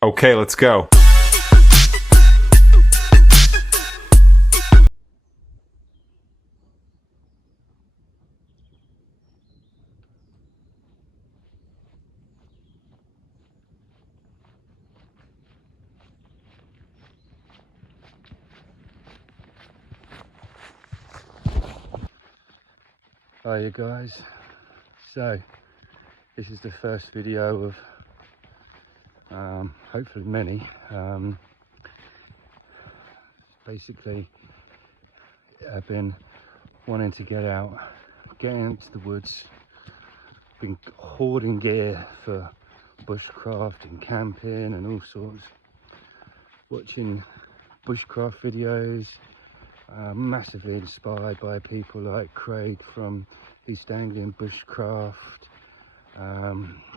Okay, let's go. Hi you guys, so this is the first video of hopefully many. Basically I've been wanting to get out, getting into the woods, been hoarding gear for bushcraft and camping and all sorts, watching bushcraft videos, massively inspired by people like Craig from East Anglian Bushcraft,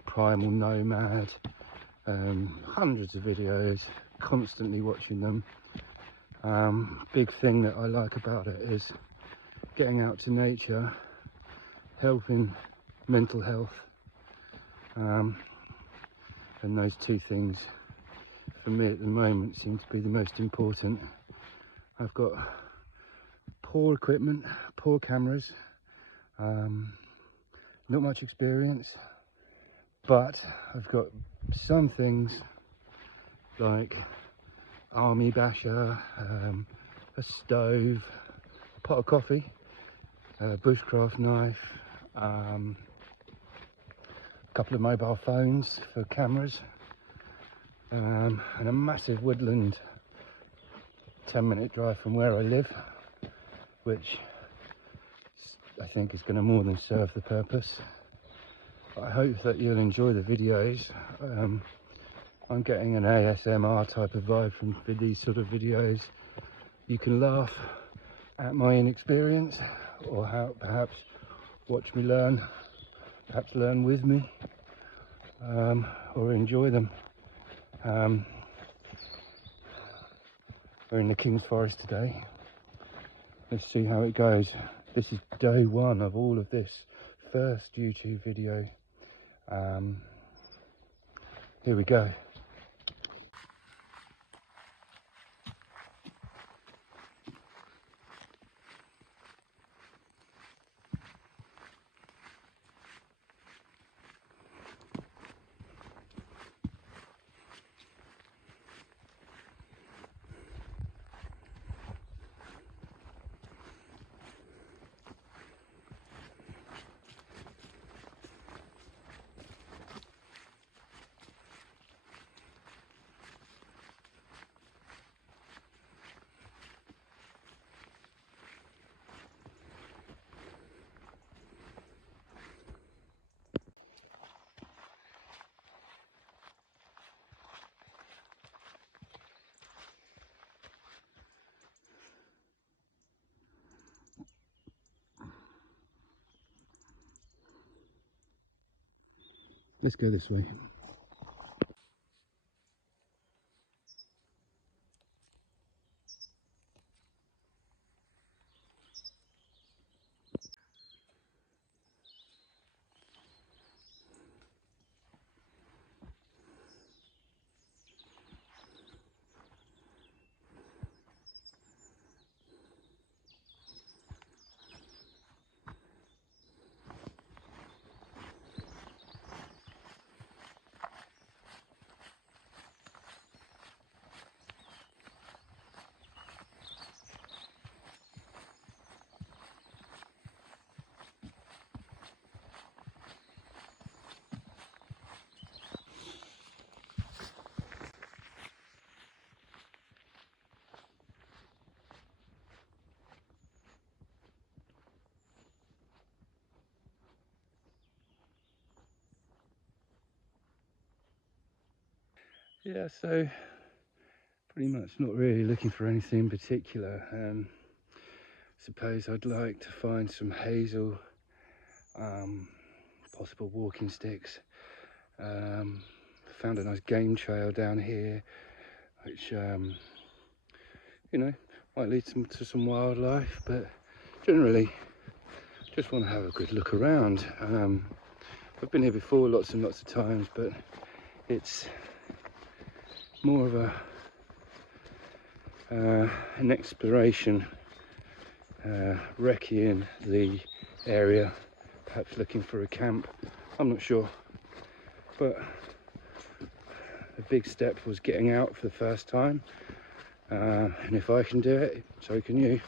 Primal Nomad, hundreds of videos, constantly watching them. Big thing that I like about it is getting out to nature, helping mental health, and those two things for me at the moment seem to be the most important. I've got poor equipment, poor cameras, not much experience, but I've got some things like army basher, a stove, a pot of coffee, a bushcraft knife, a couple of mobile phones for cameras, and a massive woodland 10-minute drive from where I live, which I think is going to more than serve the purpose. I hope that you'll enjoy the videos. I'm getting an ASMR type of vibe from these sort of videos. You can laugh at my inexperience, or perhaps watch me learn, perhaps learn with me, or enjoy them. We're in the King's Forest today. Let's see how it goes. This is day one of all of this first YouTube video. Here we go. Let's go this way. Yeah, so pretty much not really looking for anything in particular. Suppose I'd like to find some hazel, possible walking sticks. Found a nice game trail down here, which you know, might lead to some wildlife, but generally just want to have a good look around. I've been here before lots and lots of times, but it's more of a an exploration, recceing the area, perhaps looking for a camp. I'm not sure, but the big step was getting out for the first time, and if I can do it, so can you.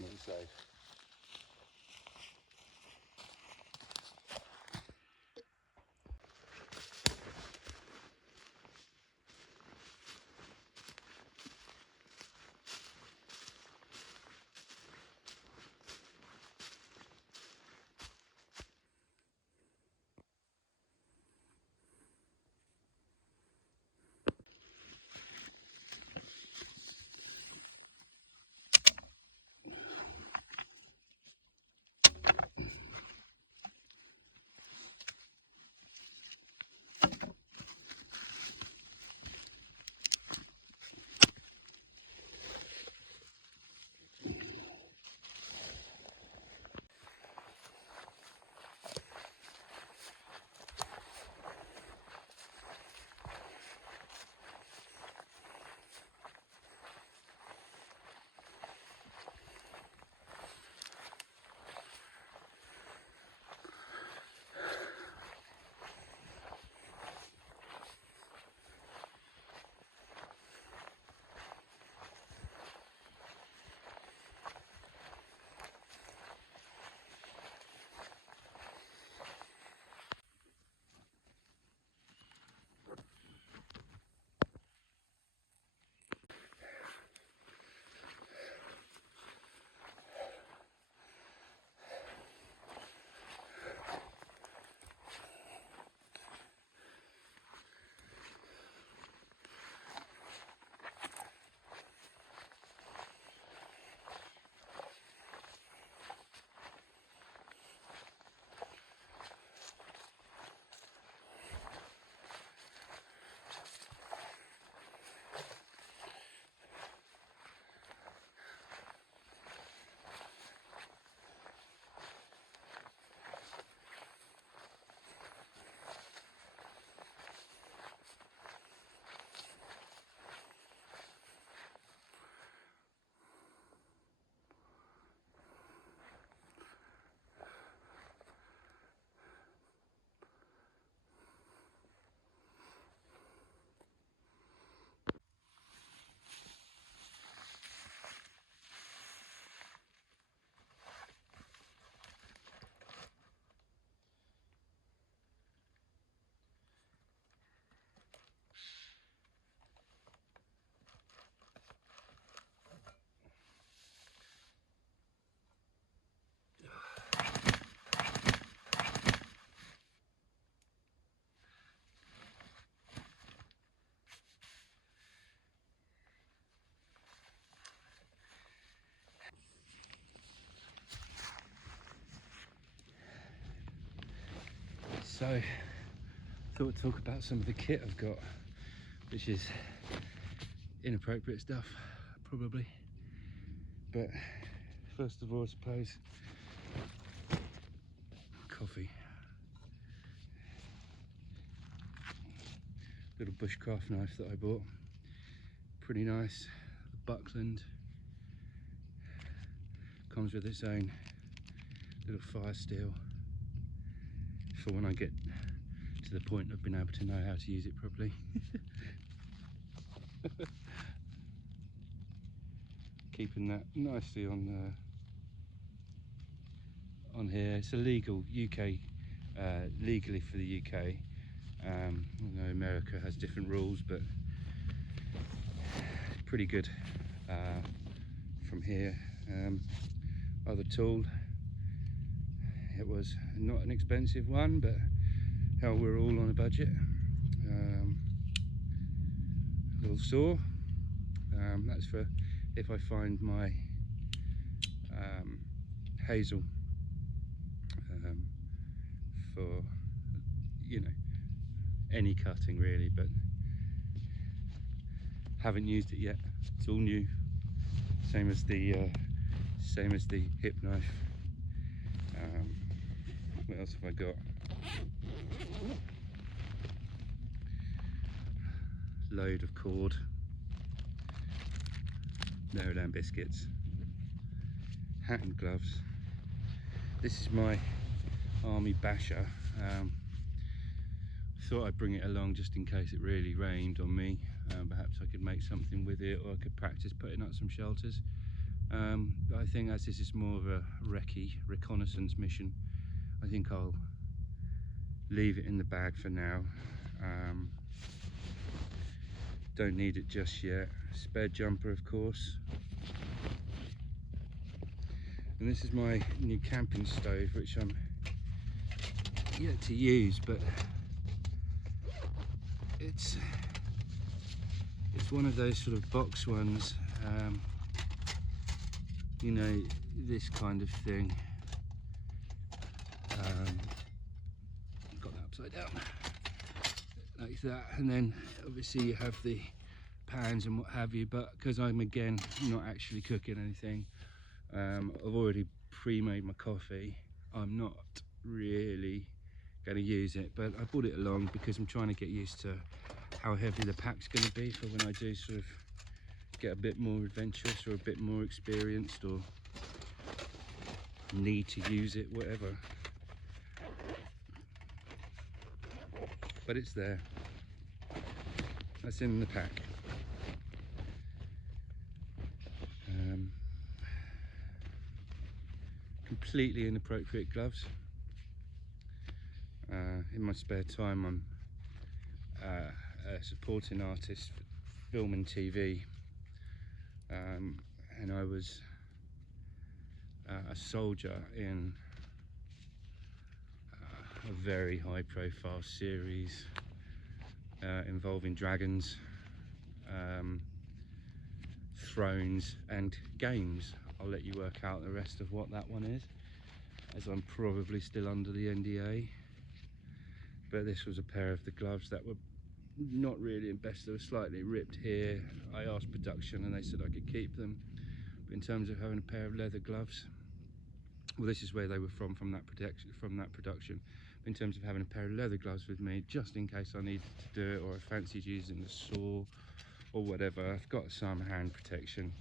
Inside. So thought to talk about some of the kit I've got, which is inappropriate stuff probably, but first of all I suppose coffee. Little bushcraft knife that I bought, pretty nice, Buckland, comes with its own little fire steel for when I get to the point of being able to know how to use it properly. Keeping that nicely on here. It's illegal UK, legally for the UK. I know America has different rules, but it's pretty good from here. Other tool, it was not an expensive one, but hell, we're all on a budget. Little saw, that's for if I find my hazel, for, you know, any cutting really, but haven't used it yet. It's all new, same as the hip knife. What else have I got? Load of cord, Maryland biscuits, hat and gloves. This is my army basher. Thought I'd bring it along just in case it really rained on me. Perhaps I could make something with it, or I could practice putting up some shelters. But I think as this is more of a recce, reconnaissance mission, I think I'll leave it in the bag for now. Don't need it just yet. Spare jumper, of course. And this is my new camping stove, which I'm yet to use, but it's one of those sort of box ones, you know, this kind of thing. Got that upside down like that, and then obviously you have the pans and what have you, but because I'm again not actually cooking anything, I've already pre-made my coffee. I'm not really going to use it, but I brought it along because I'm trying to get used to how heavy the pack's going to be for when I do sort of get a bit more adventurous or a bit more experienced or need to use it, whatever. But it's there. That's in the pack. Completely inappropriate gloves. In my spare time, I'm a supporting artist, film and TV, and I was a soldier in a very high-profile series involving dragons, thrones and games. I'll let you work out the rest of what that one is, as I'm probably still under the NDA. But this was a pair of the gloves that were not really in best. They were slightly ripped here. I asked production and they said I could keep them. But in terms of having a pair of leather gloves, well, this is where they were from that production. But in terms of having a pair of leather gloves with me, just in case I needed to do it, or I fancied using the saw or whatever, I've got some hand protection.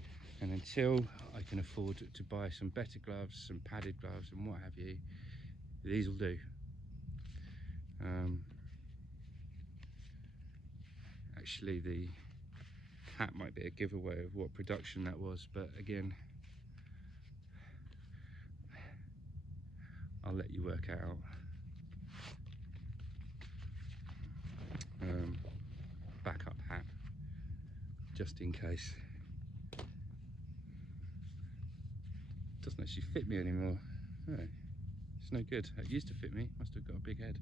And until I can afford to buy some better gloves, some padded gloves and what have you, these will do. Actually, the hat might be a giveaway of what production that was, but again, I'll let you work it out. Backup hat, just in case. Doesn't actually fit me anymore. Oh, it's no good. It used to fit me. Must have got a big head.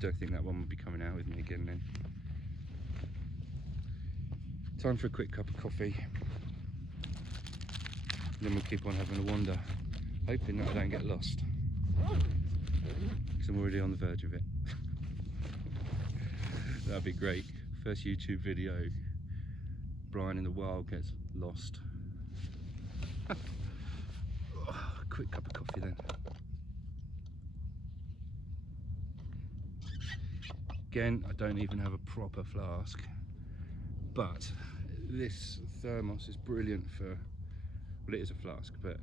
Don't think that one will be coming out with me again then. Time for a quick cup of coffee. Then we'll keep on having a wander, hoping that I don't get lost. because I'm already on the verge of it. That'd be great. First YouTube video, Brian in the wild gets lost. Quick cup of coffee then. Again, I don't even have a proper flask, but this thermos is brilliant for, well, it is a flask, but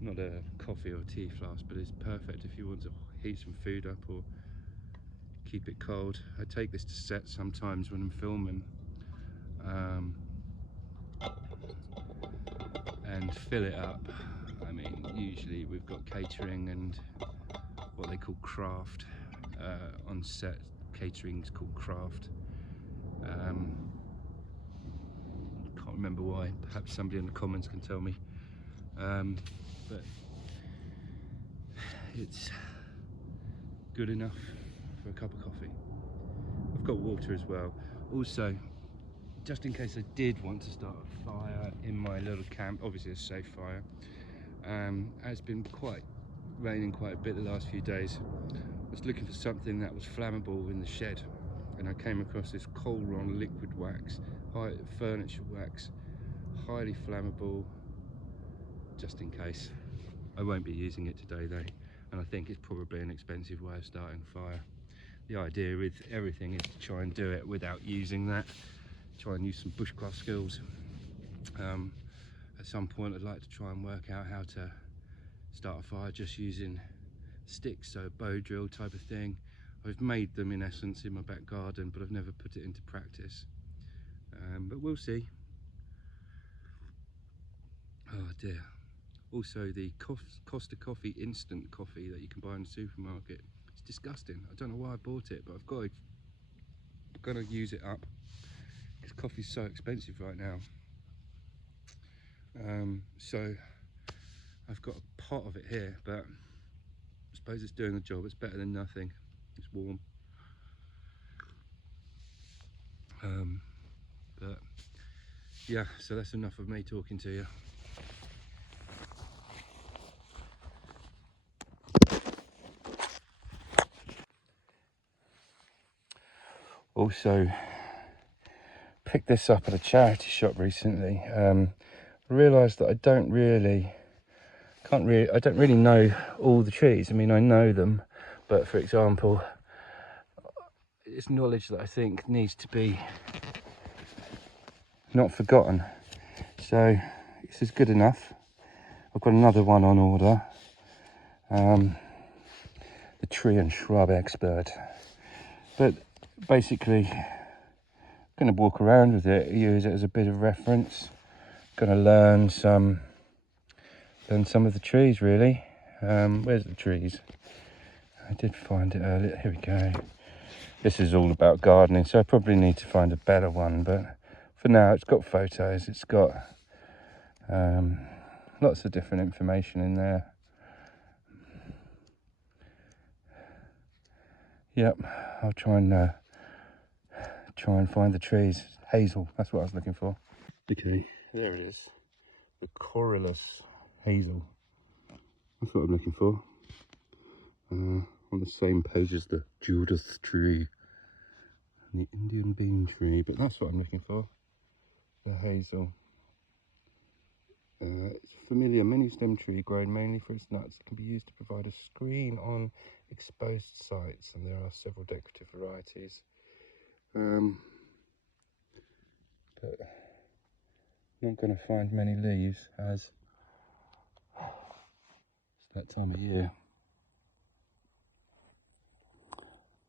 not a coffee or tea flask, but it's perfect if you want to heat some food up or keep it cold. I take this to set sometimes when I'm filming, and fill it up. I mean, usually we've got catering and what they call craft on set. Catering's called craft. Can't remember why. Perhaps somebody in the comments can tell me. But it's good enough for a cup of coffee. I've got water as well. Also, just in case I did want to start a fire in my little camp, obviously a safe fire. It's been raining quite a bit the last few days. I was looking for something that was flammable in the shed, and I came across this Colron liquid wax, furniture wax, highly flammable, just in case. I won't be using it today though, and I think it's probably an expensive way of starting a fire. The idea with everything is to try and do it without using that, try and use some bushcraft skills. At some point I'd like to try and work out how to start a fire just using sticks, so a bow drill type of thing. I've made them in essence in my back garden, but I've never put it into practice. But we'll see. Oh dear. Also the Costa Coffee instant coffee that you can buy in the supermarket. It's disgusting. I don't know why I bought it, but I've got to use it up because coffee's so expensive right now. So I've got a pot of it here, but I suppose it's doing the job. It's better than nothing. It's warm. But yeah, so that's enough of me talking to you. Also picked this up at a charity shop recently. I realised that I don't really know all the trees. I mean, I know them, but for example, it's knowledge that I think needs to be not forgotten. So this is good enough. I've got another one on order. The tree and shrub expert. But basically, I'm going to walk around with it, use it as a bit of reference. Going to learn some of the trees really. Where's the trees? I did find it earlier. Here we go. This is all about gardening, so I probably need to find a better one, but for now it's got photos, it's got lots of different information in there. Yep, I'll try and find the trees. Hazel, that's what I was looking for. Okay, there it is. The Corylus hazel. That's what I'm looking for. On the same page as the Judith tree and the Indian bean tree, but that's what I'm looking for. The hazel. It's a familiar mini-stem tree grown mainly for its nuts. It can be used to provide a screen on exposed sites, and there are several decorative varieties. But not going to find many leaves as it's that time of year.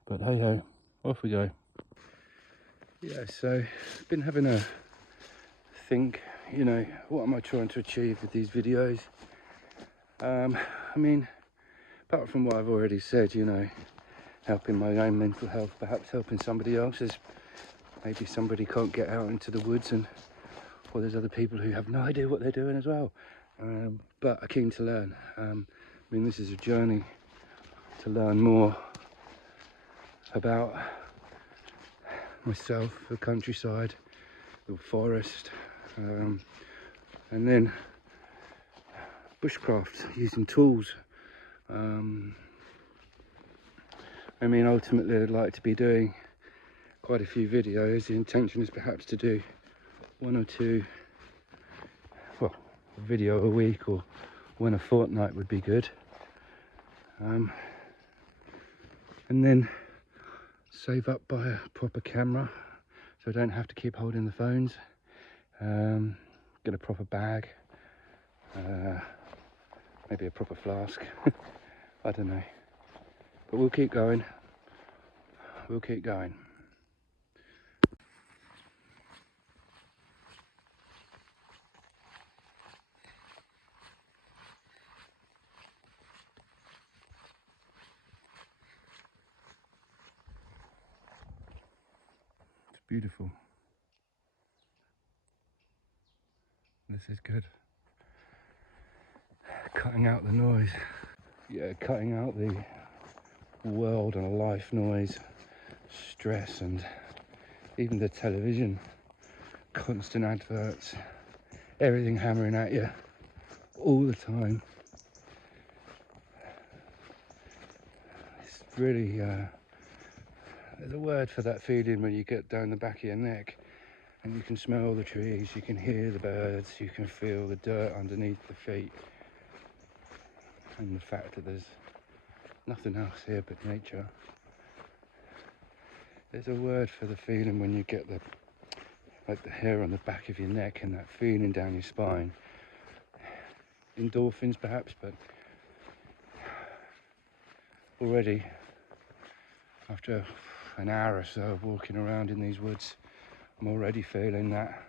But hey ho, off we go. Yeah, so been having a think, you know, what am I trying to achieve with these videos? I mean, apart from what I've already said, you know, helping my own mental health, perhaps helping somebody else's. Maybe somebody can't get out into the woods, or there's other people who have no idea what they're doing as well, but are keen to learn. I mean, this is a journey to learn more about myself, the countryside, the forest, and then bushcraft, using tools, I mean, ultimately I'd like to be doing quite a few videos. The intention is perhaps to do 1 or 2, well, a video a week or 1 a fortnight would be good. And then save up, buy a proper camera so I don't have to keep holding the phones. Get a proper bag, maybe a proper flask. I don't know, but we'll keep going. We'll keep going. It's beautiful. This is good. Cutting out the noise. Yeah, cutting out the world and life noise, stress, and even the television, constant adverts, everything hammering at you all the time. It's really, there's a word for that feeling when you get down the back of your neck and you can smell the trees, you can hear the birds, you can feel the dirt underneath the feet, and the fact that there's nothing else here but nature. There's a word for the feeling when you get like the hair on the back of your neck and that feeling down your spine. Endorphins perhaps, but already after an hour or so of walking around in these woods, I'm already feeling that.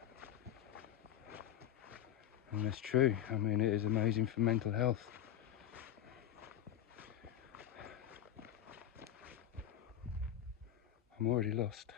And that's true. I mean, it is amazing for mental health. I'm already lost.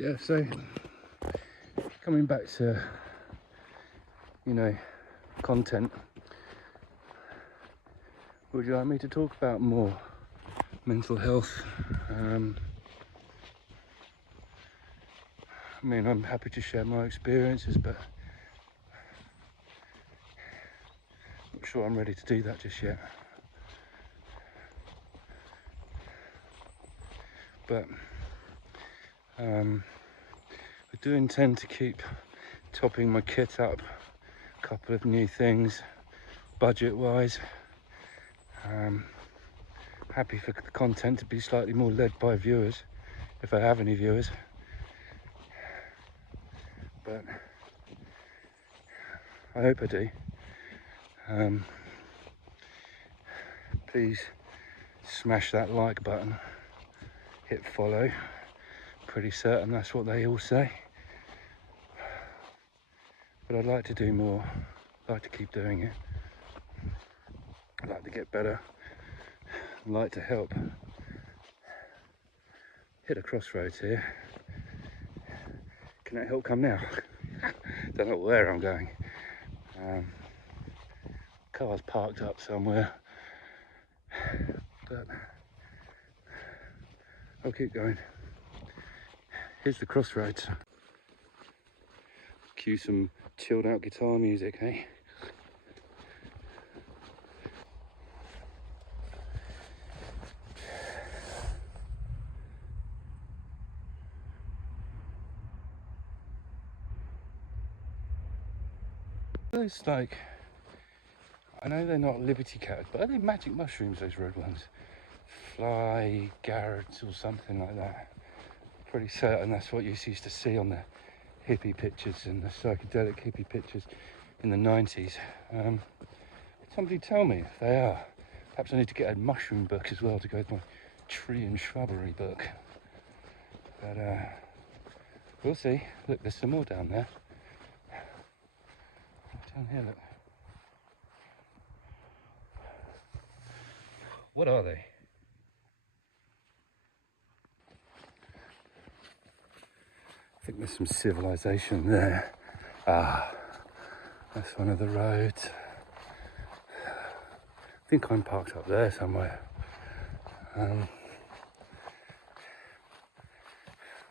Yeah, so coming back to, content, would you like me to talk about more mental health? I mean, I'm happy to share my experiences, but I'm not sure I'm ready to do that just yet. But I do intend to keep topping my kit up, a couple of new things, budget-wise. Happy for the content to be slightly more led by viewers, if I have any viewers. But I hope I do. Please smash that like button, hit follow. Pretty certain that's what they all say. But I'd like to do more. I'd like to keep doing it. I'd like to get better. I'd like to help. Hit a crossroads here. Can that help come now? Don't know where I'm going. Car's parked up somewhere, but I'll keep going. Here's the crossroads. Cue some chilled out guitar music, eh? Those, like, I know they're not liberty cats, but are they magic mushrooms, those red ones? Fly garrets or something like that. Pretty certain that's what you used to see on the hippie pictures and the psychedelic hippie pictures in the 90s. Somebody tell me if they are. Perhaps I need to get a mushroom book as well to go with my tree and shrubbery book. But we'll see. Look, there's some more down there. Down here, look. What are they? I think there's some civilization there. Ah, that's one of the roads. I think I'm parked up there somewhere.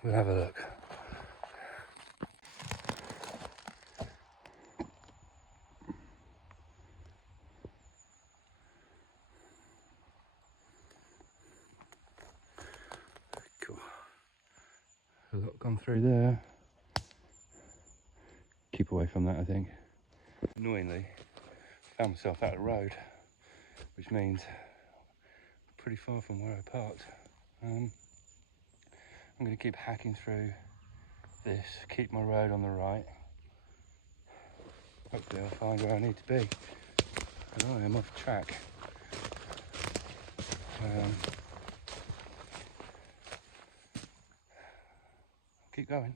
We'll have a look. Cool. A lot gone through there. Keep away from that, I think. Annoyingly, found myself out of the road, which means pretty far from where I parked. I'm going to keep hacking through this, keep my road on the right. Hopefully I'll find where I need to be. And I am off track. Keep going.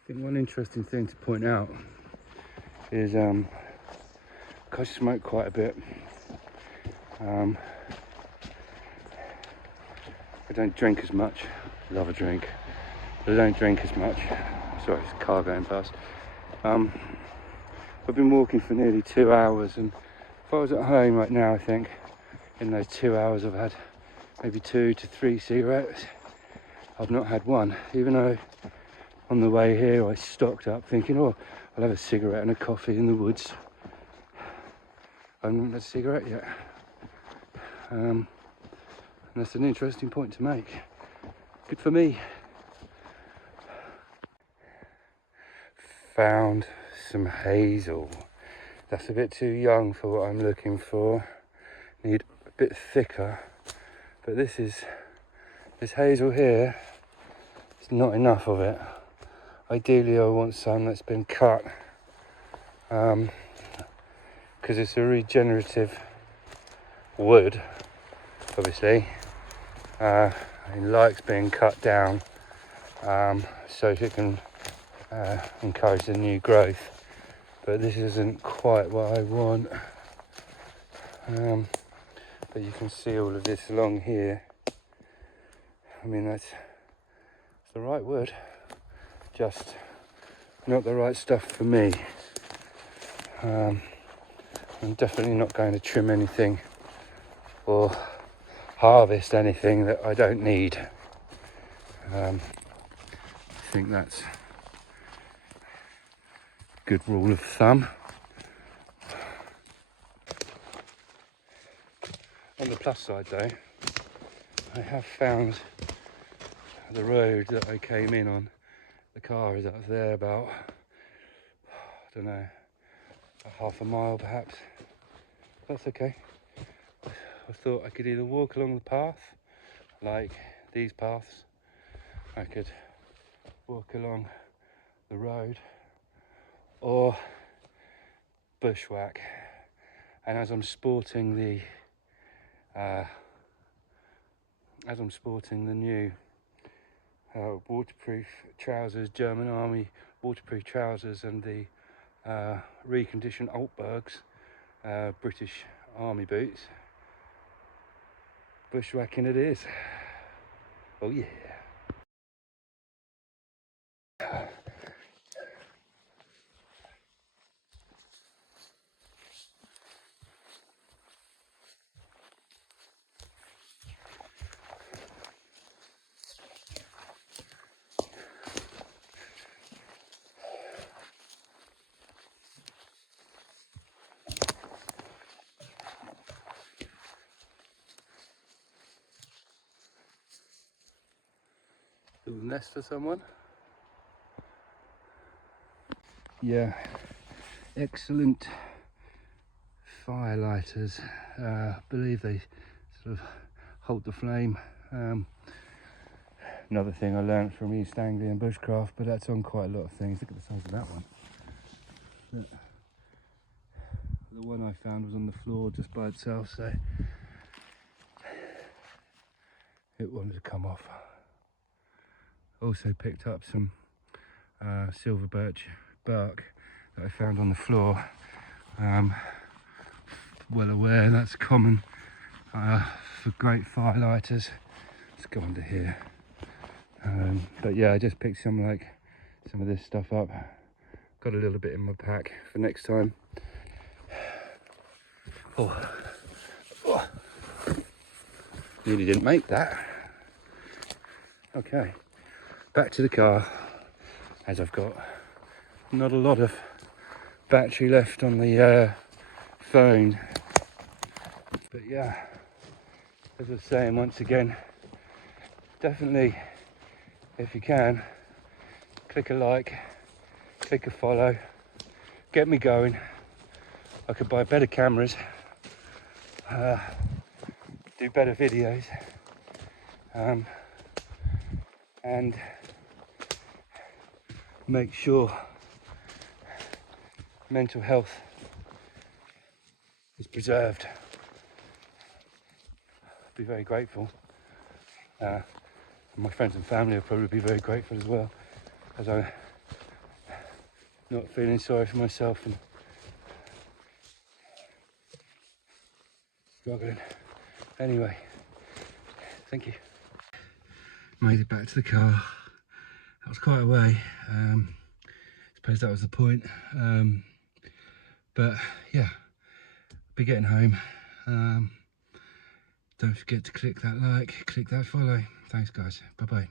I think one interesting thing to point out is I smoke quite a bit. I don't drink as much. Love a drink, but I don't drink as much. Sorry, there's a car going past. I've been walking for nearly 2 hours, and if I was at home right now, I think in those 2 hours I've had maybe 2 to 3 cigarettes. I've not had one, even though on the way here I stocked up thinking, oh, I'll have a cigarette and a coffee in the woods. I haven't had a cigarette yet. And that's an interesting point to make. Good for me. Found some hazel. That's a bit too young for what I'm looking for. Need a bit thicker. But this hazel here, it's not enough of it. Ideally I want some that's been cut, because it's a regenerative wood, obviously. It likes being cut down, so it can encourage the new growth. But this isn't quite what I want. But you can see all of this along here. I mean, that's the right wood, just not the right stuff for me. I'm definitely not going to trim anything or harvest anything that I don't need. I think that's good rule of thumb. On the plus side though, I have found the road that I came in on. The car is up there about, I don't know, half a mile perhaps. That's okay. I thought I could either walk along the path, like these paths, I could walk along the road, or bushwhack. And as I'm sporting the new waterproof trousers, German Army waterproof trousers, and the reconditioned Altbergs, British Army boots, bushwhacking it is. Oh yeah. Little nest for someone. Yeah, excellent fire lighters. I believe they sort of hold the flame. Another thing I learned from East Anglian bushcraft, but that's on quite a lot of things. Look at the size of that one. The one I found was on the floor just by itself, so it wanted to come off. Also picked up some silver birch bark that I found on the floor. Well aware that's common for great fire lighters. Let's go under here. But yeah, I just picked some of this stuff up. Got a little bit in my pack for next time. Oh. Nearly didn't make that. Okay, back to the car, as I've got not a lot of battery left on the phone. But yeah, as I was saying once again, definitely, if you can, click a like, click a follow, get me going. I could buy better cameras, do better videos, and make sure mental health is preserved. I'd be very grateful. And my friends and family will probably be very grateful as well, as I'm not feeling sorry for myself and struggling. Anyway, thank you. Made it back to the car. That was quite a way. I suppose that was the point. But yeah, be getting home. Don't forget to click that like, click that follow. Thanks guys, bye bye.